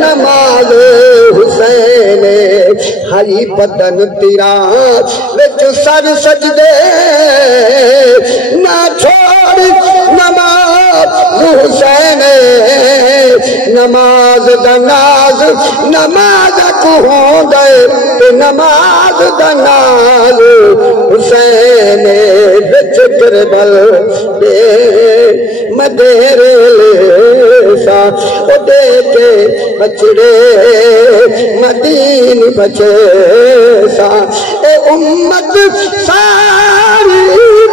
नमाज हुसैन हरी बदन तेरा विच सर सजदे ना छोड़ नमाज हुसैन नमाज दा नाज नमाज को होंदे ते नमाज दा नाज हुसैन विच करबल दे मदेरे सा ओ दे के बचड़े मदीन बचे सा ए उम्मत सारी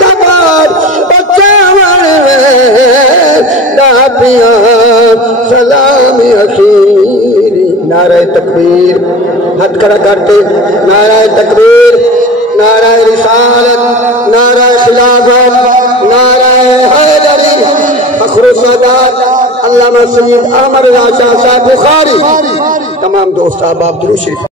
दबार बचावन दापिया सलाम अखीरी नारे तकबीर हाथ खड़ा करते नारे तकबीर नारे रिसालत नारे खिलाफत नारे हैदरी फखरुल सादात अल्लामा सैयद अहमद रजा साहब बुखारी तमाम दोस्त अहबाब दुरूद शरीफ।